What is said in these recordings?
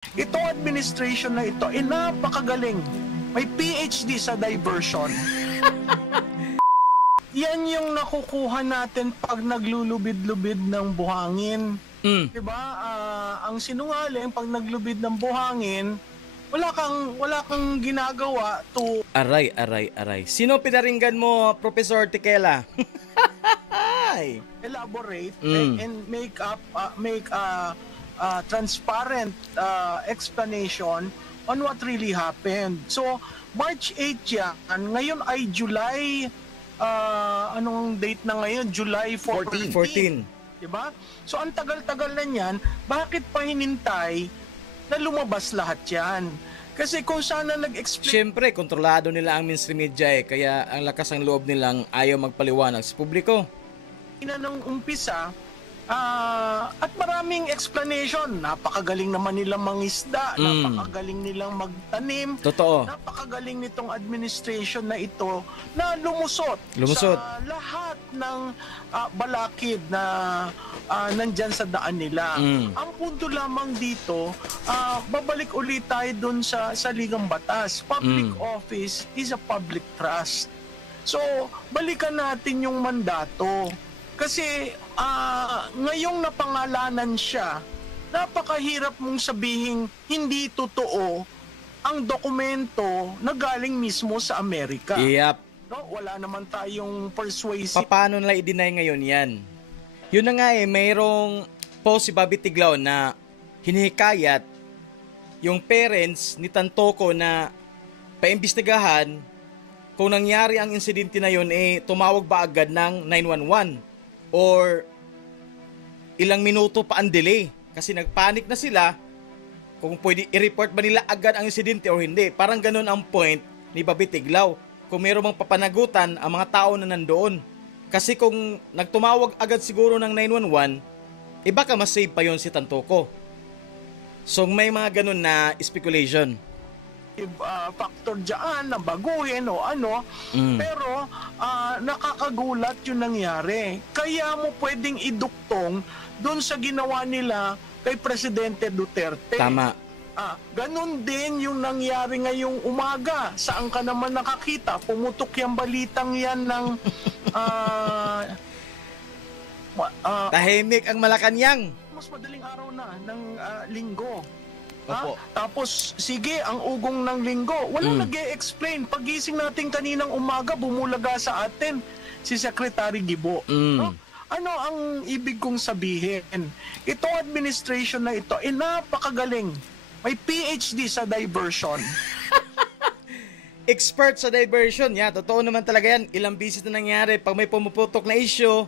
Itong administration na ito, napakagaling. May PhD sa diversion. Yan yung nakukuha natin pag naglulubid-lubid ng buhangin. Diba? Ang sinungaling, pag naglubid ng buhangin, wala kang ginagawa to... Aray. Sino pinaringgan mo, Professor Tikela? elaborate and make transparent explanation on what really happened. So, March 8 yan. Ngayon ay July, anong date na ngayon? July 14. 14. Diba? So, ang tagal-tagal na yan, bakit pa hinintay na lumabas lahat yan? Kasi kung sana nag-explain... Siyempre, kontrolado nila ang mainstream media kaya ang lakas ng loob nilang ayaw magpaliwanag sa publiko. Nung umpisa, at maraming explanation. Napakagaling naman nilang mangisda, napakagaling nilang magtanim. Totoo. Napakagaling nitong administration na ito na lumusot. Sa lahat ng balakid na nandyan sa daan nila. Ang punto lamang dito, babalik ulit tayo dun sa ligang batas. Public office is a public trust. So, balikan natin yung mandato. Kasi ngayong napangalanan siya, napakahirap mong sabihin hindi totoo ang dokumento na galing mismo sa Amerika. Yep. No, wala naman tayong persuasive. Paano nila i-deny ngayon yan? Yun na nga mayroong post si Bobby Tiglao na hinihikayat yung parents ni Tantoko na paimbestigahan kung nangyari ang insidente na yun, tumawag ba agad ng 911? Or ilang minuto pa ang delay kasi nagpanik na sila kung pwede i-report ba nila agad ang insidente o hindi. Parang ganun ang point ni Bobby Tiglao kung mayroong mang papanagutan ang mga tao na nandoon. Kasi kung nagtumawag agad siguro ng 911, baka mas save pa yon si Tantoko. So may mga ganun na speculation. Factor dyan na baguhin o ano, pero nakakagulat yung nangyari. Kaya mo pwedeng iduktong doon sa ginawa nila kay Presidente Duterte. Tama. Ganun din yung nangyari ngayong umaga. Saan ka naman nakakita? Pumutok yung balitang yan ng tahimik ang Malacanang. Mas madaling araw na ng linggo. Tapos, sige, ang ugong ng linggo. Walang nag-e-explain. Pagising natin kaninang umaga, bumulaga sa atin si Secretary Gibo. No? Ano ang ibig kong sabihin? Itong administration na ito, napakagaling. May PhD sa diversion. Expert sa diversion. Totoo naman talaga yan. Ilang bisis na nangyari. Pag may pumuputok na issue,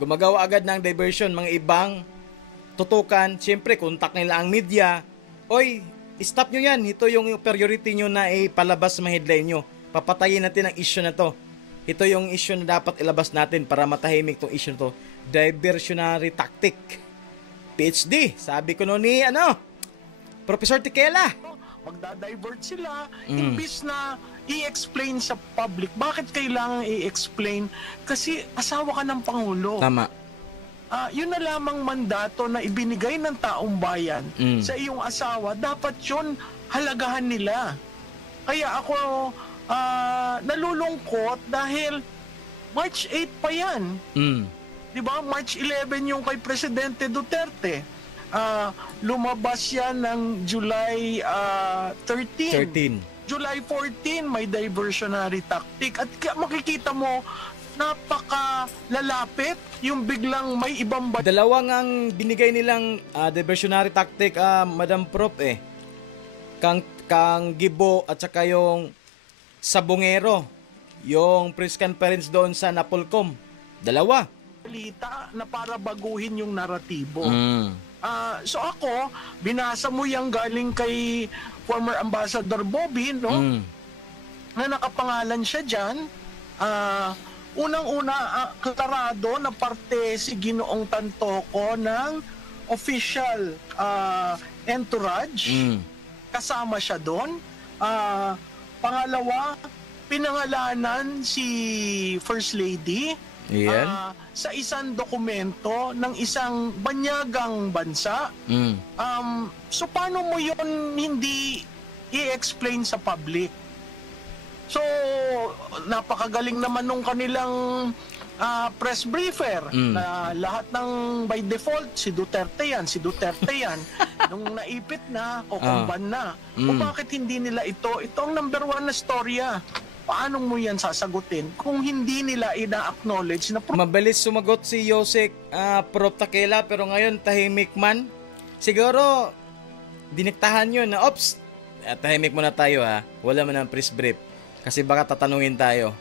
gumagawa agad ng diversion. Mga ibang tutukan. Siyempre, kontak nila ang media. Oy, stop nyo yan. Ito yung priority nyo na ipalabas sa headline nyo. Papatayin natin ang issue na to. Ito yung issue na dapat ilabas natin para matahimik tong issue na to. Diversionary tactic. PhD. Sabi ko noon ni, Professor Tikela. Magda-divert sila. Imbis na i-explain sa public. Bakit kailangan i-explain? Kasi asawa ka ng Pangulo. Tama. Yun na lamang mandato na ibinigay ng taong bayan sa iyong asawa, dapat yun halagahan nila. Kaya ako nalulungkot dahil March 8 pa yan. Diba? March 11 yung kay Presidente Duterte. Lumabas yan ng July 13. July 14 may diversionary tactic. At makikita mo, napaka-lalapit yung biglang may ibang... Dalawang ang binigay nilang diversionary tactic, Madam Prof. Kang Gibo at saka yung Sabongero, yung press conference doon sa Napolcom. Dalawa. Balita na para baguhin yung naratibo. So ako, binasa mo yung galing kay former Ambassador Bobby, no? Na nakapangalan siya dyan. Unang-una, klarado na parte si Ginoong Tantoko ng official entourage. Kasama siya doon. Pangalawa, pinangalanan si First Lady Yan. Sa isang dokumento ng isang banyagang bansa. So paano mo yun hindi i-explain sa public? So napakagaling naman nung kanilang press briefer na lahat ng by default si Duterte yan. Nung naipit na, kukumban na. O bakit hindi nila ito? Ito ang number 1 na storya. Paano mo yan sasagutin kung hindi nila ina-acknowledge na... Mabilis sumagot si Yosek Prof. Takela pero ngayon tahimik man. Siguro diniktahan yun na ops, tahimik muna tayo ha. Wala man ang press brief. Kasi baka tatanungin tayo.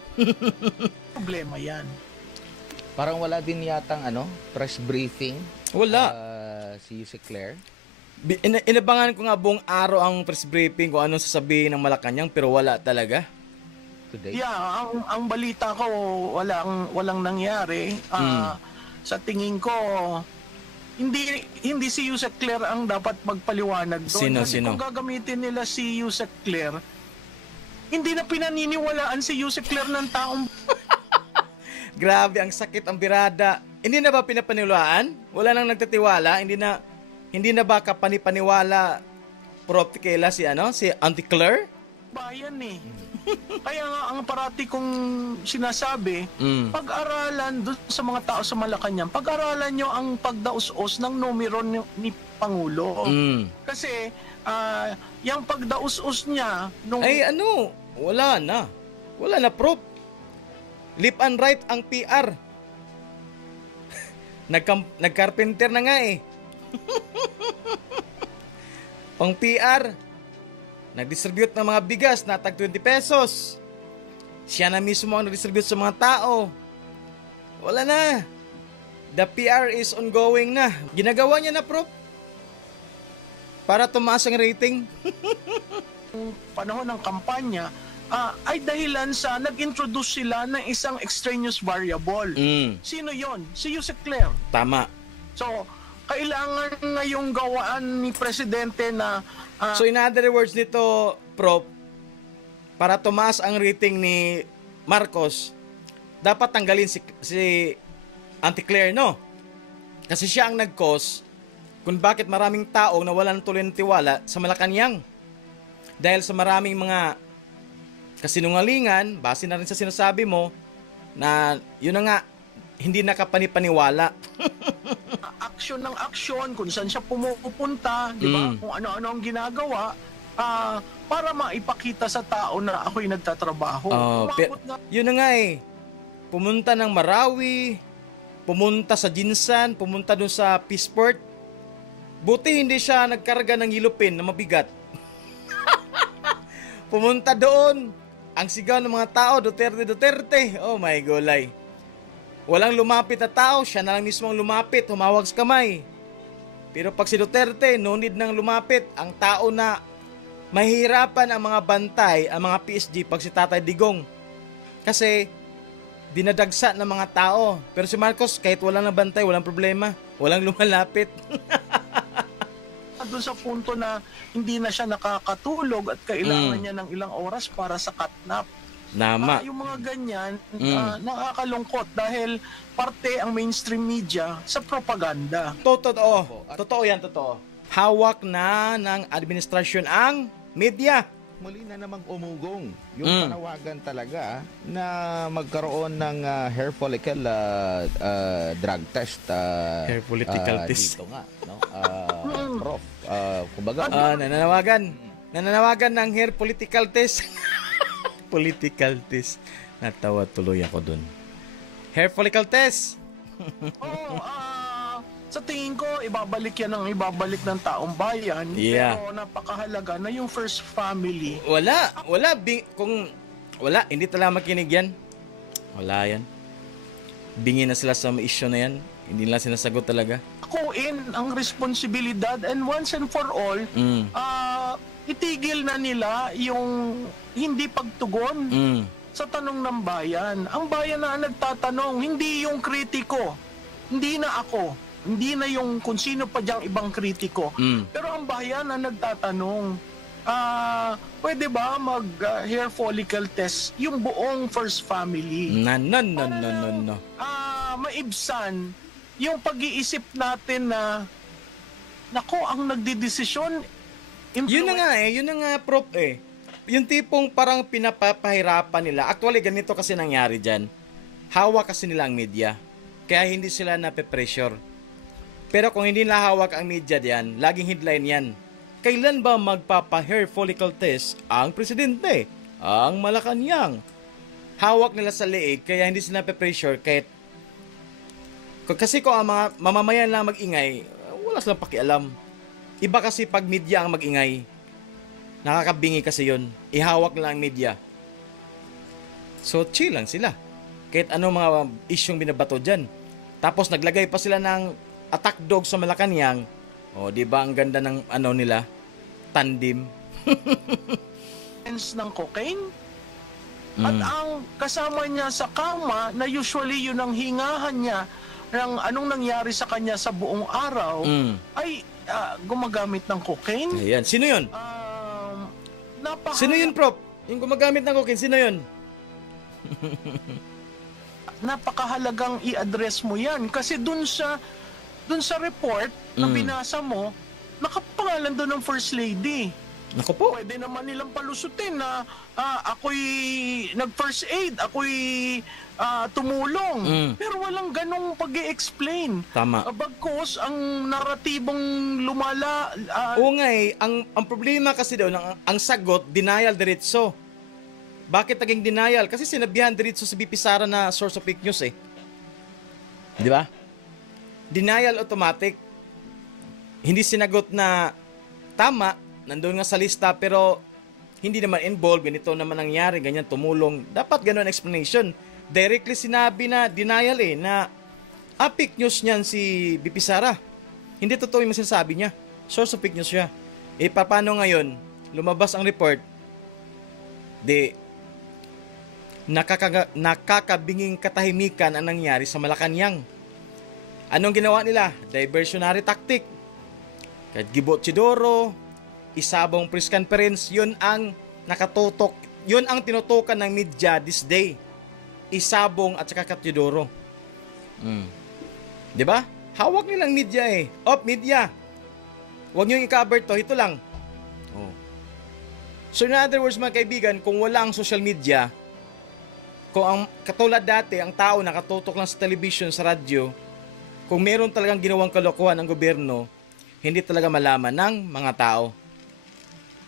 Problema yan. Parang wala din yatang press briefing. Wala. Si Claire. Inabangan ko nga buong araw ang press briefing kung anong sasabihin ng Malacanang pero wala talaga. Today? Yeah, ang balita ko walang nangyari. Sa tingin ko hindi si Yusek Claire ang dapat magpaliwanag doon. Sino? Kung gagamitin nila si Yusek Claire, hindi na pinaniniwalaan si Yusek Claire ng taong... Grabe, ang sakit ang birada. Hindi na ba pinapaniwalaan? Wala nang nagtatiwala? Hindi na ba kapanipaniwala Prof. Takela si Auntie Claire? Bayan eh. Kaya nga ang parati kong sinasabi, pag-aralan doon sa mga tao sa Malacanang, pag-aralan nyo ang pagdaus-os ng numero ni Pangulo. Kasi yung pagdaus-os niya nung... Ay wala na. Wala na, Prof. Left and right ang PR. Nag-carpenter na nga eh. Pang PR. Nag-distribute ng mga bigas na tag 20 pesos. Siya na mismo ang nag-distribute sa mga tao. Wala na. The PR is ongoing na. Ginagawa niya na, Prof. Para tumaas ang rating. Panahon ng kampanya, ay dahilan sa nag-introduce sila ng isang extraneous variable. Sino yon? Si Yusek Claire. Tama. So, kailangan ngayong gawaan ni Presidente na... So in other words nito, Prof, para tumaas ang rating ni Marcos, dapat tanggalin si Auntie Claire, no? Kasi siya ang nag-cause kung bakit maraming tao nawalan tuloy ng tiwala sa Malacanang. Dahil sa maraming mga kasinungalingan, base na rin sa sinasabi mo, na yun na nga, hindi nakapanipaniwala. Aksyon ng aksyon, kung saan siya pumupunta, di ba? Kung ano-ano ang ginagawa, para maipakita sa tao na ako'y nagtatrabaho. Yun na nga eh. Pumunta ng Marawi, pumunta sa Jinsan, pumunta dun sa Peaceport. Buti hindi siya nagkarga ng yilupin na mabigat. Pumunta doon. Ang sigaw ng mga tao, Duterte. Oh my golay. Walang lumapit na tao, siya na lang mismo ang lumapit, humawag sa kamay. Pero pag si Duterte, no need nang lumapit. Ang tao na mahihirapan ang mga bantay, ang mga PSG pag si Tatay Digong. Kasi dinadagsa ng mga tao. Pero si Marcos, kahit walang nabantay, walang problema. Walang lumalapit. Doon sa punto na hindi na siya nakakatulog at kailangan niya ng ilang oras para sa catnap. Nama. Yung mga ganyan, nakakalungkot dahil parte ang mainstream media sa propaganda. Totoo yan. Hawak na ng administrasyon ang media. Muli na namang umugong yung panawagan talaga na magkaroon ng hair follicle drug test. Hair follicle test. Dito nga, no? Prof, kumbaga. Nananawagan ng hair political test. Political test. Natawa tuloy ako dun. Hair follicle test. Sa tingin ko, ibabalik ng taong bayan. Yeah. Pero napakahalaga na yung first family. Wala. Hindi talaga makinig yan. Wala yan. Bingi na sila sa issue na yan. Hindi nila sinasagot talaga. Akuin ang responsibilidad and once and for all, itigil na nila yung hindi pagtugon sa tanong ng bayan. Ang bayan na nagtatanong, hindi yung kritiko. Hindi na ako. Hindi na yung kung sino pa diyang ibang kritiko. Pero ang bayan na nagtatanong, pwede ba mag hair follicle test yung buong first family? No. maibsan yung pag-iisip natin na nako, ang nagdidesisyon yun na nga Prof yung tipong parang pinapapahirapan nila. Actually ganito kasi nangyari dyan, hawak kasi nila ang media kaya hindi sila nape-pressure. Pero kung hindi nila hawak ang media diyan, laging headline yan, kailan ba magpapa-hair follicle test ang presidente? Ang Malacanang. Hawak nila sa leeg kaya hindi sila nape-pressure kahit kasi kung ang mga mamamayan lang mag-ingay, wala silang pakialam. Iba kasi pag media ang mag-ingay, nakakabingi kasi yun. Ihawak nila ang media. So chill lang sila. Kahit ano mga isyong binabato dyan. Tapos naglagay pa sila ng attack dog sa Malacanang. O, di ba ang ganda ng ano nila? Tandem. ng cocaine. At ang kasama niya sa kama na usually yun ang hingahan niya ng anong nangyari sa kanya sa buong araw ay gumagamit ng cocaine. Ayan. Sino yun? Sino yun, Prof? Yung gumagamit ng cocaine, sino yun? Napakahalagang i-address mo yan kasi dun sa report na binasa mo, nakapangalan doon ng First Lady. Naku po. Pwede naman nilang palusutin na ako'y nag-first aid, ako'y tumulong. Pero walang ganong pag-i-explain. Tama. Bagkus ang naratibong lumala... Oo nga ang problema kasi daw, ang sagot, denial diretso. Bakit naging denial? Kasi sinabihan diretso sa BP Sara na source of fake news Di ba? Denial automatic. Hindi sinagot na tama, nandoon nga sa lista pero hindi naman involved, ganito naman nangyari, ganyan tumulong. Dapat ganun explanation. Directly sinabi na denial na fake news niyan si BP Sara. Hindi totoo yung sinasabi niya. Source of fake news siya. Paano ngayon? Lumabas ang report. Nakakabinging katahimikan ang nangyari sa Malacanang. Anong ginawa nila? Diversionary tactic. Kahit Gibo Chidoro, isabong press conference, yun ang nakatutok, yun ang tinutukan ng media this day. Isabong at saka Katidoro. Di ba? Hawak nilang media media. Huwag nyo i-cover to, ito lang. So in other words mga kaibigan, kung wala ang social media, kung ang katulad dati, ang tao nakatutok lang sa television, sa radyo, kung meron talagang ginawang kalokohan ng gobyerno, hindi talaga malaman ng mga tao.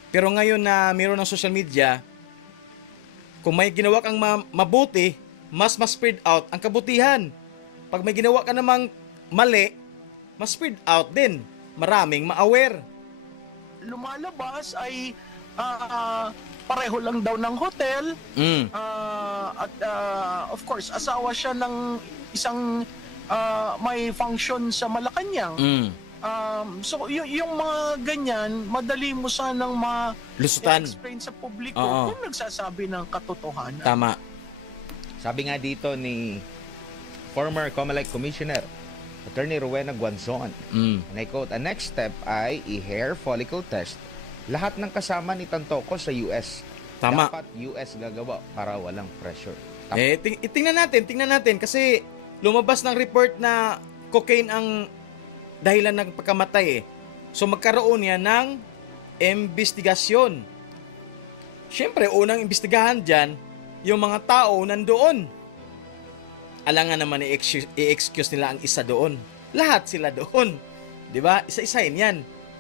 Pero ngayon na meron ng social media, kung may ginawa kang mabuti, mas spread out ang kabutihan. Pag may ginawa ka namang mali, mas spread out din. Maraming ma-aware. Lumalabas ay pareho lang daw ng hotel. At of course, asawa siya ng isang may function sa Malacanang. So yung mga ganyan, madali mo sanang ma-explain sa publiko kung nagsasabi ng katotohanan. Tama. Sabi nga dito ni former COMELEC Commissioner Attorney Rowena Guanzon, and I quote, "Ang next step ay i-hair follicle test lahat ng kasama ni Tantoco sa US." Tama. Dapat US gagawa para walang pressure. Tingnan natin kasi lumabas ng report na cocaine ang dahilan ng pagkamatay So magkaroon yan ng investigasyon. Siyempre, unang imbestigahan dyan, yung mga tao nandoon. Alangan naman i-excuse nila ang isa doon. Lahat sila doon. Diba? Isa-isahin yan.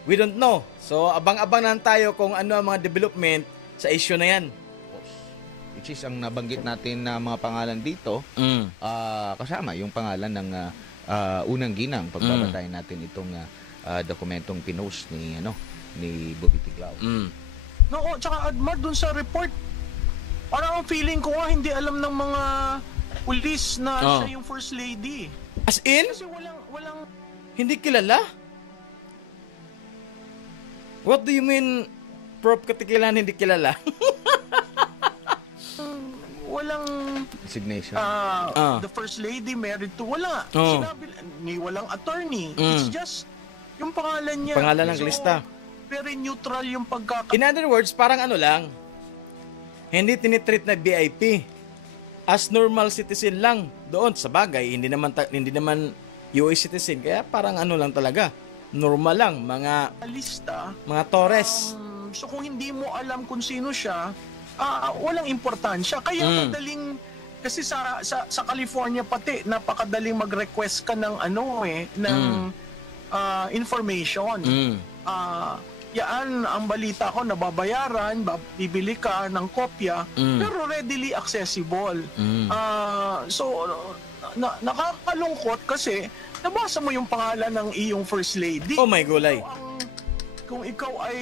We don't know. So, abang-abang lang tayo kung ano ang mga development sa issue na yan. Which is ang nabanggit natin na mga pangalan dito, kasama yung pangalan ng unang ginang pagbabantay natin itong dokumentong pinost ni Bobby Tiglao. No, tsaka Admar dun sa report, parang ang feeling ko nga hindi alam ng mga pulis na siya yung first lady. As in? Kasi walang hindi kilala? What do you mean, Prof. Katikilan hindi kilala? walang designation. The first lady married to wala. Sinabi ni walang attorney. It's just yung pangalan niya. Pangalan ng lista. Very neutral yung pagkaka... In other words, parang ano lang, hindi tinitreat na VIP. as normal citizen lang doon. Sa bagay, hindi naman US citizen, kaya parang ano lang talaga, normal lang, mga lista, mga Torres. So kung hindi mo alam kung sino siya, walang importansya. Kaya madaling, kasi sa California pati, napakadaling mag-request ka ng information. Yan, ang balita ko, nababayaran, bibili ka ng kopya, pero readily accessible. So, nakakalungkot kasi nabasa mo yung pangalan ng iyong First Lady. Oh my gulay. Kung ikaw ay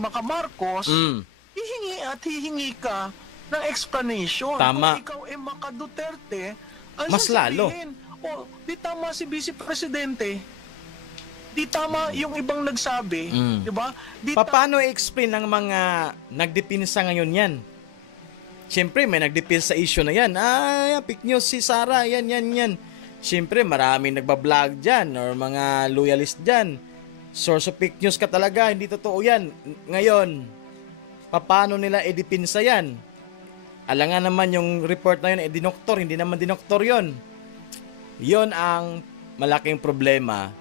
Maka-Marcos, hihingi ka ng explanation. Tama. Kung ikaw ay Maka-Duterte, mas lalo. Di tama si Vice Presidente. Di tama yung ibang nagsabi, di ba? Paano i-explain ng mga nagdepinsa ngayon yan? Siyempre, may nagdepinsa sa issue na yan. Fake news si Sara, yan. Siyempre, maraming nagbablog dyan or mga loyalist dyan. Source of fake news ka talaga, hindi totoo yan. Ngayon, paano nila i-depinsa yan? Alangan naman yung report na yun, dinoktor, hindi naman dinoktor yun. Yon ang malaking problema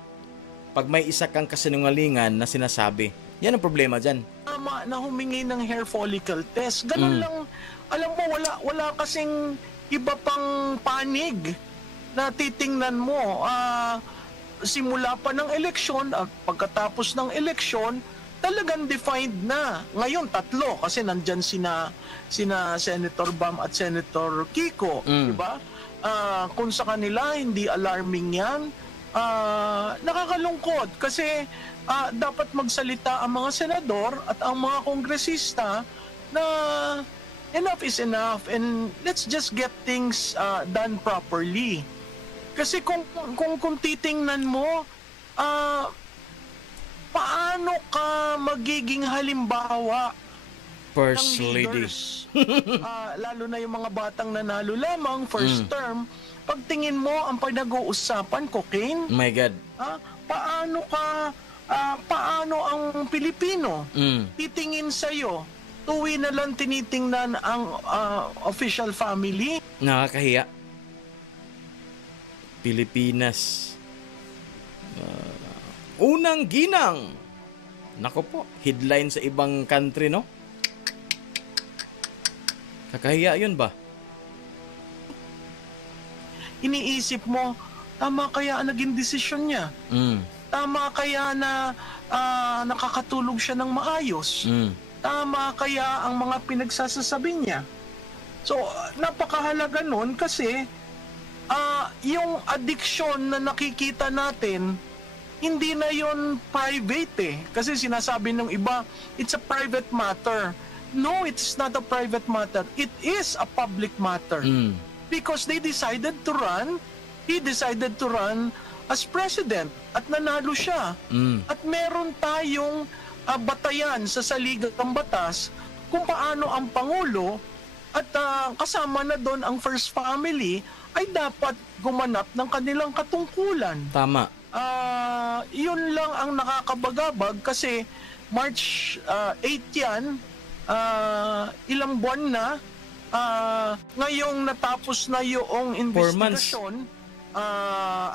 pag may isa kang kasinungalingan na sinasabi. Yan ang problema dyan. Tama na humingi ng hair follicle test. Ganun lang. Alam mo, wala kasing iba pang panig na titingnan mo. Simula pa ng eleksyon at pagkatapos ng eleksyon, talagang defined na. Ngayon, 3 kasi nandyan sina Senator Bam at Senator Kiko. Diba? Kung sa kanila, hindi alarming yan. Nakakalungkot kasi dapat magsalita ang mga senador at ang mga kongresista na enough is enough and let's just get things done properly. Kasi kung titingnan mo, paano ka magiging halimbawa First ng Lady? Lalo na yung mga batang nanalo lamang, first term, pagtingin mo ang pinag-uusapan, cocaine. Oh my God. Paano ang Pilipino titingin sa'yo? Tuwi na lang tinitingnan ang official family. Nakakahiya. Pilipinas. Unang ginang. Nako po, headline sa ibang country, no? Kakahiya yun ba? Iniisip mo, tama kaya ang naging desisyon niya? Tama kaya na nakakatulog siya ng maayos? Tama kaya ang mga pinagsasasabi niya? So, napakahalaga nun kasi yung addiction na nakikita natin, hindi na yon private Kasi sinasabi ng iba, it's a private matter. No, it's not a private matter. It is a public matter. Because he decided to run as president at nanalo siya. At meron tayong batayan sa saligang batas kung paano ang Pangulo at kasama na doon ang First Family ay dapat gumanap ng kanilang katungkulan. Tama. Yun lang ang nakakabagabag kasi March 8 yan, ilang buwan na, ngayong natapos na yung investigasyon,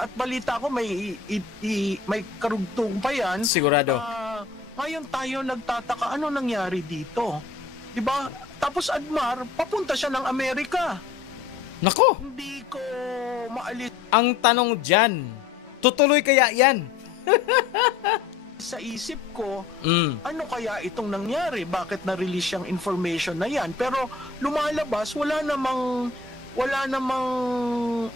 at balita ko may karugtong pa yan. Sigurado. Ngayon tayo nagtataka, ano nangyari dito? Diba? Tapos Admar, papunta siya ng Amerika. Nako! Hindi ko maalis. Ang tanong dyan, tutuloy kaya yan? Sa isip ko, ano kaya itong nangyari? Bakit na-release yung information na yan? Pero lumalabas, wala namang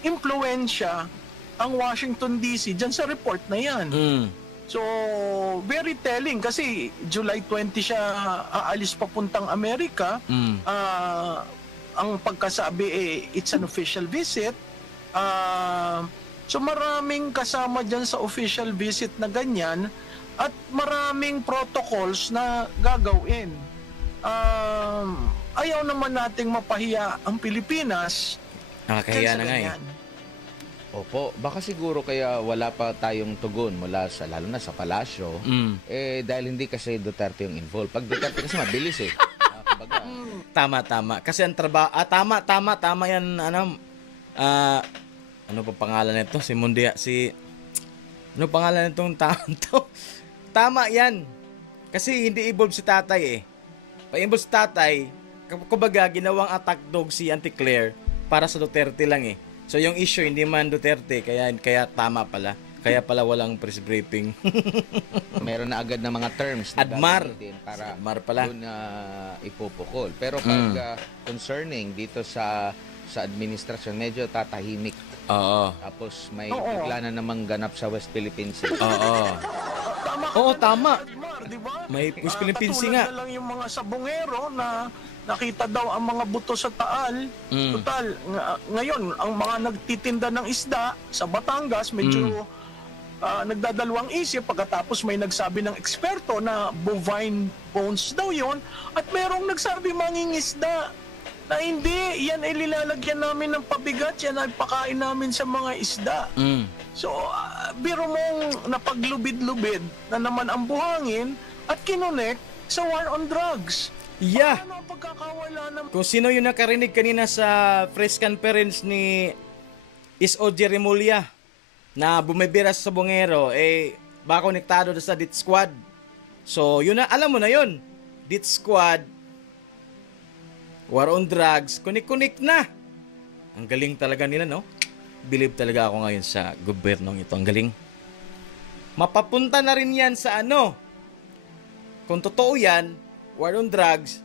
impluensya ang Washington DC dyan sa report na yan. So, very telling kasi July 20 siya aalis papuntang Amerika. Ang pagkasabi it's an official visit. So maraming kasama dyan sa official visit na ganyan at maraming protocols na gagawin. Ayaw naman nating mapahiya ang Pilipinas. Nakakahiya na nga eh. Opo, baka siguro kaya wala pa tayong tugon mula sa, lalo na sa palasyo, dahil hindi kasi Duterte yung involved. Pag Duterte kasi mabilis kumbaga, Tama. Kasi ang trabaho, tama yan, ano pa pangalan nito? Ano pangalan nitong taon to? Tama yan. Kasi hindi evolve si tatay eh. Pa-evolve si tatay, kumbaga ginawang attack dog si Auntie Claire para sa Duterte lang eh. So yung issue hindi man Duterte, kaya tama pala. Kaya pala walang press briefing. Meron na agad na mga terms na Admar. din para Admar pala. Doon ipupukol. Pero pag concerning dito sa administrasyon, medyo tatahimik. Oo. Tapos may bigla na namang ganap sa West Philippine Sea. Oo. Tama. Diba? May West Philippine Sea nga. Katulad na lang yung mga sabongero na nakita daw ang mga buto sa Taal. Total, ngayon, ang mga nagtitinda ng isda sa Batangas, medyo nagdadalawang isip pagkatapos may nagsabi ng eksperto na bovine bones daw yon at merong nagsabi mangingisda na hindi, yan ay lilalagyan namin ng pabigat, yan ay pakain namin sa mga isda. So, biro mong napaglubid-lubid na naman ang buhangin at kinonek sa war on drugs. Yeah. Paano ang pagkakawala ng... Kung sino yung nakarinig kanina sa press conference ni S.O. Remulla na bumibira sa Sabongero, baka konektado sa DIT Squad. So, yun na, alam mo na yun. DIT Squad, war on drugs, kunik-kunik na. Ang galing talaga nila, no? Believe talaga ako ngayon sa gobyernong ito. Ang galing. Mapapunta na rin yan sa kung totoo yan, war on drugs,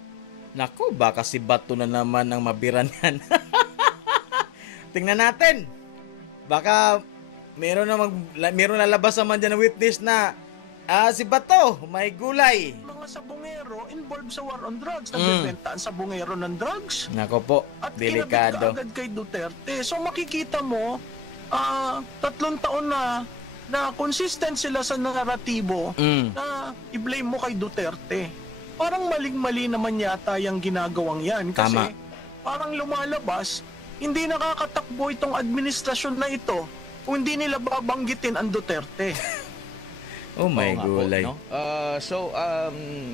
naku, baka si Bato na naman ang mabiran yan. Tingnan natin. Baka meron na labas naman dyan na witness na si Bato, may gulay. Mga sabongero involved sa war on drugs. Nagbebenta ang sabongero ng drugs. Nako po, at delikado. At kinabit ka agad kay Duterte. So makikita mo, 3 taon na consistent sila sa naratibo na i-blame mo kay Duterte. Parang maling-mali naman yata yung ginagawang yan. Kasi parang lumalabas, hindi nakakatakbo itong administrasyon na ito kung hindi nila babanggitin ang Duterte. Oh my gulay. No?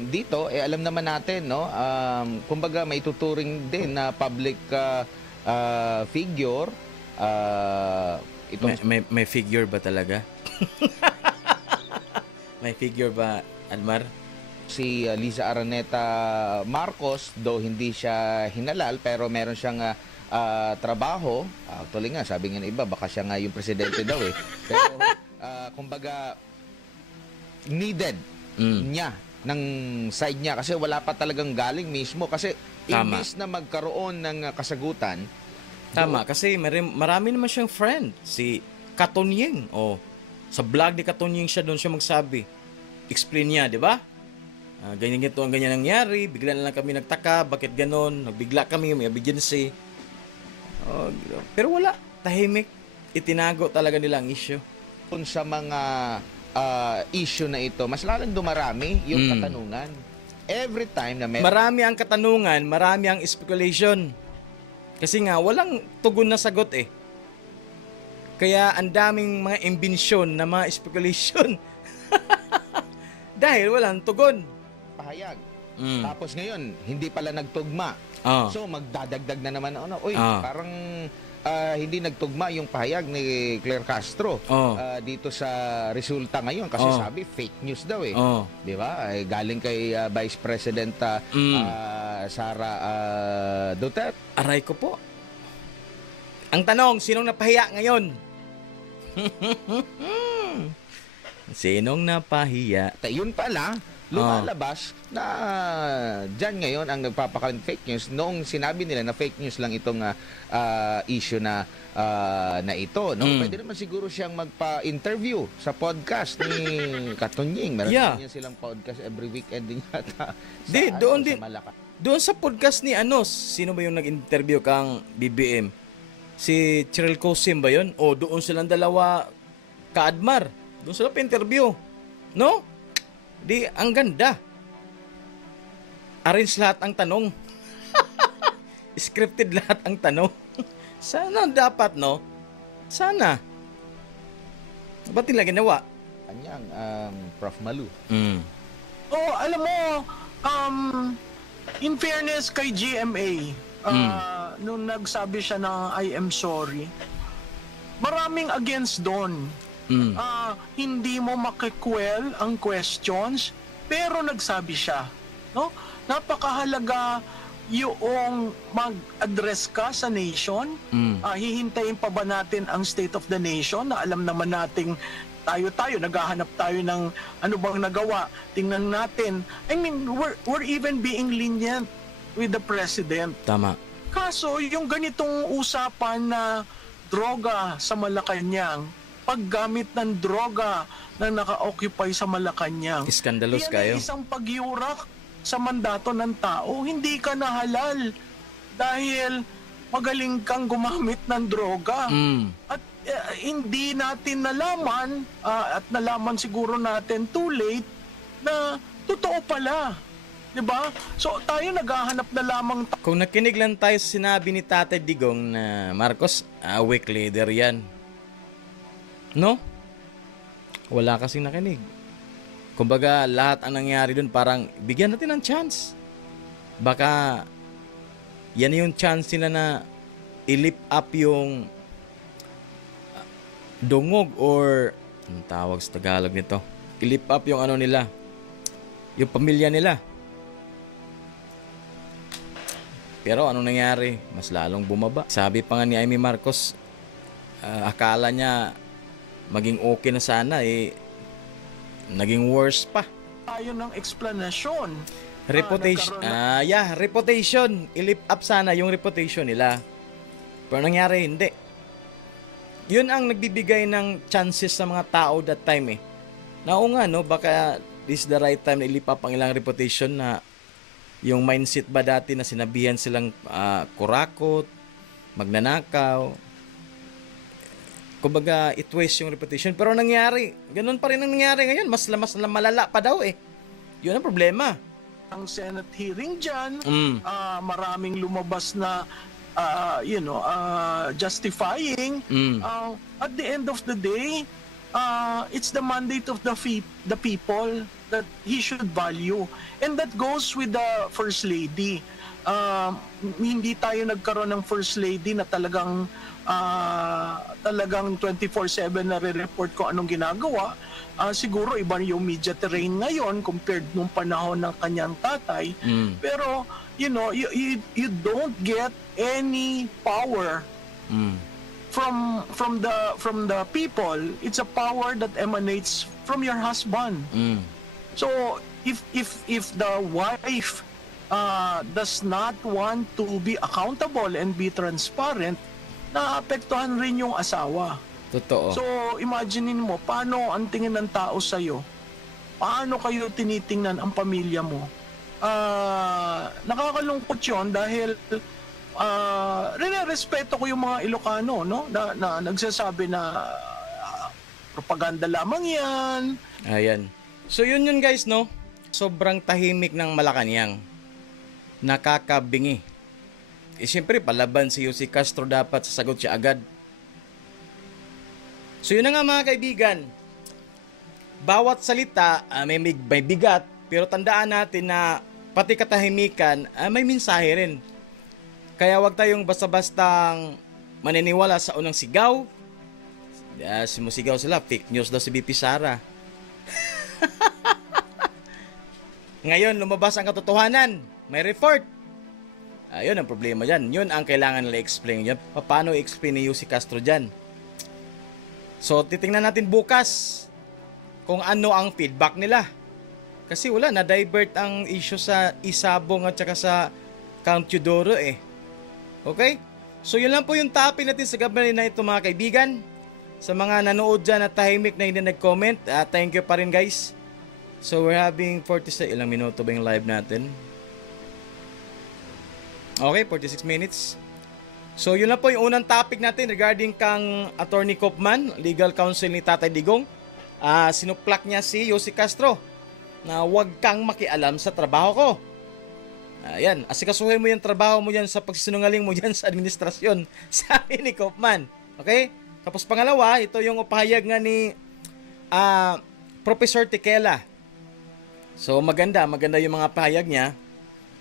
Dito, alam naman natin, no? Kumbaga may tuturing din na public figure. May figure ba talaga? May figure ba, Almar? Si Liza Araneta Marcos, though hindi siya hinalal, pero meron siyang trabaho. Actually nga, sabi nga ng iba, baka siya nga yung presidente daw eh. Pero, kumbaga, needed niya ng side niya kasi wala pa talagang galing mismo. Kasi imbis na magkaroon ng kasagutan. Tama, kasi marami naman siyang friend. Si Katonying. Sa vlog ni Katonying doon siya magsabi. Explain niya, di ba? Ganyan nangyari, bigla na lang kami nagtaka, bakit ganon, nagbigla kami, may emergency. Pero wala, tahimik, itinago talaga nila ang issue. Kung sa mga issue na ito, mas lalong dumarami yung katanungan. Every time na marami ang katanungan, marami ang speculation. Kasi nga, walang tugon na sagot eh. Kaya ang daming mga imbensyon na mga speculation. Dahil walang tugon. Pahayag. Tapos ngayon, hindi pala nagtugma. So magdadagdag na naman parang hindi nagtugma yung pahayag ni Claire Castro dito sa resulta ngayon kasi sabi fake news daw eh. 'Di ba? Galing kay Vice President Sara Duterte. Aray ko po. Ang tanong, sinong napahiya ngayon? Sinong napahiya? Yun pala, lumalabas na dyan ngayon ang nagpapakaling fake news noong sinabi nila na fake news lang itong issue na ito. No? Pwede naman siguro siyang magpa-interview sa podcast ni Katonying. Meron niya silang podcast every weekend din yata. Doon sa podcast ni sino ba yung nag-interview kang BBM? Si Cheryl Cosim ba yun? O doon silang dalawa ka-Admar. Doon sila pa-interview. No? Di, ang ganda. Arrange lahat ang tanong. Scripted lahat ang tanong. Sana dapat, no? Sana. Ba't nila ginawa? Kanyang Prof. Malu. Alam mo, in fairness kay GMA, nung nagsabi siya na I am sorry, maraming against doon. Hindi mo makikwel ang questions, pero nagsabi siya. No? Napakahalaga yung mag-address ka sa nation. Hihintayin pa ba natin ang State of the Nation na alam naman nating tayo naghahanap tayo ng ano bang nagawa, tingnan natin. I mean, we're even being lenient with the President. Tama. Kaso yung ganitong usapan na droga sa Malacanang, paggamit ng droga na naka-occupy sa Malacanang, iskandalos kayo. Yan ay isang pagyurak sa mandato ng tao. Hindi ka nahalal dahil magaling kang gumamit ng droga. At hindi natin nalaman, at nalaman siguro natin too late, na totoo pala. Diba? So tayo naghahanap na lamang. Kung nakinig lang tayo sa sinabi ni Tatay Digong na Marcos, weak leader yan. No? Wala kasing nakinig. Kumbaga, lahat ang nangyari dun parang bigyan natin ng chance. Baka yan yung chance nila na i-lift up yung dungog or anong tawag sa Tagalog nito? I-lift up yung ano nila, yung pamilya nila. Pero anong nangyari? Mas lalong bumaba. Sabi pa nga ni Amy Marcos, akala niya maging okay na sana, naging worse pa. Tayo ng explanation. Reputation. Reputation. I-lift up sana yung reputation nila. Pero nangyari, hindi. Yun ang nagbibigay ng chances sa mga tao that time baka this is the right time na i-lift up ang ilang reputation na yung mindset ba dati na sinabihan silang kurakot, magnanakaw. Kumbaga, it waste yung reputation. Pero nangyari, ganun pa rin ang nangyari ngayon. Mas malala pa daw Yun ang problema. Ang Senate hearing dyan, maraming lumabas na, justifying. At the end of the day, it's the mandate of the people that he should value. And that goes with the First Lady. Hindi tayo nagkaroon ng First Lady na talagang 24/7 na re-report ko anong ginagawa. Siguro iba yung media terrain ngayon compared nung panahon ng kanyang tatay. Pero you don't get any power from the people. It's a power that emanates from your husband. So if the wife does not want to be accountable and be transparent, naapektuhan rin yung asawa. Totoo. So, imaginein mo, paano ang tingin ng tao sa'yo? Paano kayo tinitingnan ang pamilya mo? Nakakalungkot yun dahil respeto ko yung mga Ilocano, no? Na nagsasabi na propaganda lamang yan. Ayan. So, yun guys, no? Sobrang tahimik ng Malacanang. Nakakabingi. Siyempre, palaban si Yussi Castro, dapat sasagot siya agad. So yun na nga mga kaibigan, bawat salita may bigat, pero tandaan natin na pati katahimikan may mensahe rin. Kaya wag tayong basta-bastang maniniwala sa unang sigaw. Sumusigaw sila, fake news daw si BP Sara. Ngayon, lumabas ang katotohanan, may report. Yun ang problema dyan. Yun ang kailangan nila explain dyan. Paano i-explain ni Yussi Castro dyan? So, titingnan natin bukas kung ano ang feedback nila. Kasi wala, na-divert ang issue sa Isabong at saka sa Count Teodoro Okay? So, yun lang po yung topic natin sa gabi na ito mga kaibigan. Sa mga nanood dyan at tahimik na hindi nag-comment, thank you pa rin guys. So, we're having 46, ilang minuto ba yung live natin? Okay, 46 minutes. So, yun lang po yung unang topic natin regarding kang Attorney Kopman, legal counsel ni Tatay Digong. Sinuplak niya si Yussi Castro na huwag kang makialam sa trabaho ko. Ayan, asikasuhin mo yung trabaho mo yan sa pagsinungaling mo yan sa administrasyon, sabi ni Kopman. Okay? Tapos pangalawa, ito yung pahayag nga ni Professor Tequela. So, maganda yung mga pahayag niya.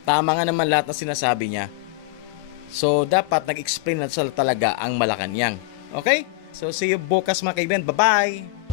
Tama nga naman lahat ng sinasabi niya. So, dapat nag-explain na talaga ang Malacanang. Okay? So, see you bukas mga kaibigan. Bye-bye!